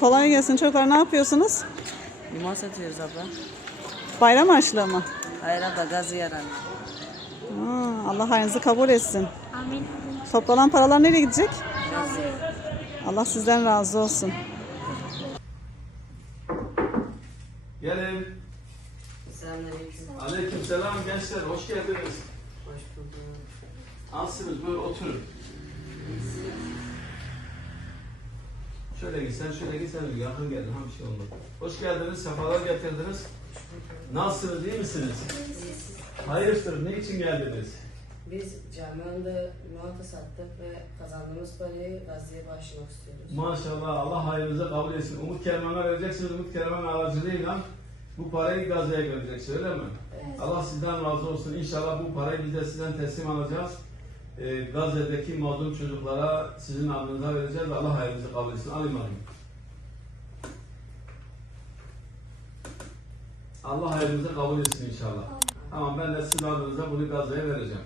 Kolay gelsin çocuklar. Ne yapıyorsunuz? Limon satıyoruz abla. Bayram harçlığı mı? Hayır abla, gazı yarar. Allah hayrınızı kabul etsin. Amin. Toplanan paralar nereye gidecek? Razı. Allah sizden razı olsun. Gelin. Selamünaleyküm. Aleykümselam gençler, hoş geldiniz. Hoş bulduk. Nasılsınız? Böyle oturun. Şöyle git, şöyle git, yakın geldin, bir şey oldu. Hoş geldiniz, sefalar getirdiniz. Nasılsınız, iyi misiniz? Hayırdır, ne için geldiniz? Biz cami önünde limon sattık ve kazandığımız parayı Gazze'ye bağışlamak istiyoruz. Maşallah, Allah hayrınıza kabul etsin. Umut Kervan'a vereceksiniz, Umut Kervan aracılığıyla bu parayı Gazze'ye göreceksiniz, öyle mi? Evet. Allah sizden razı olsun. İnşallah bu parayı biz de sizden teslim alacağız. Gazze'deki mazlum çocuklara sizin adınıza vereceğiz. Allah hayrınızı kabul etsin. Alayım alayım. Allah hayrınızı kabul etsin inşallah. Tamam, ben de sizin adınıza bunu Gazze'ye vereceğim.